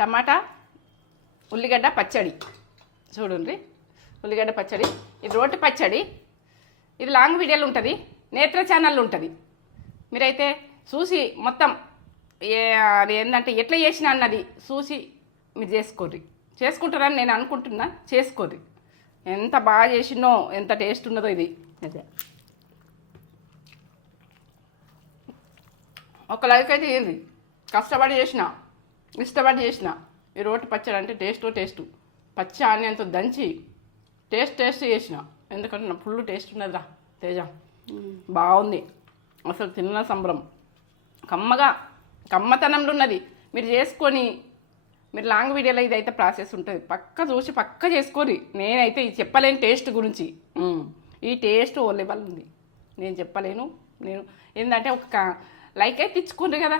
టమాటా ఉల్లిగడ్డ పచ్చడి చూడండి. ఉల్లిగడ్డ పచ్చడి, ఇది రోటి పచ్చడి. ఇది లాంగ్ వీడియోలు ఉంటుంది, నేత్ర ఛానల్ ఉంటుంది. మీరైతే చూసి మొత్తం అది ఏంటంటే ఎట్లా చేసిన అన్నది చూసి మీరు చేసుకుంటారని నేను అనుకుంటున్నా. చేసుకోర్రి. ఎంత బాగా చేసినో, ఎంత టేస్ట్ ఉన్నదో ఇది. అదే ఒక లైక్ అయితే ఏంది, కష్టపడి చేసిన, ఇష్టపడి చేసిన ఈ రోటి పచ్చడి అంటే టేస్ట్ పచ్చి ఆనియన్తో దంచి టేస్ట్ చేసిన. ఎందుకంటే నా ఫుల్ టేస్ట్ ఉన్నదిరా తేజ, బాగుంది అసలు. తిన్న సంబరం, కమ్మతనంలో ఉన్నది. మీరు చేసుకొని మీరు లాంగ్ వీడియోలో ఇదైతే ప్రాసెస్ ఉంటుంది, చూసి పక్క చేసుకోరి. నేనైతే ఇది చెప్పలేను టేస్ట్ గురించి. ఈ టేస్ట్ ఓ లెవెల్ ఉంది, నేను చెప్పలేను. నేను ఏంటంటే ఒక లైక్ అయితే ఇచ్చుకుండ్రు కదా.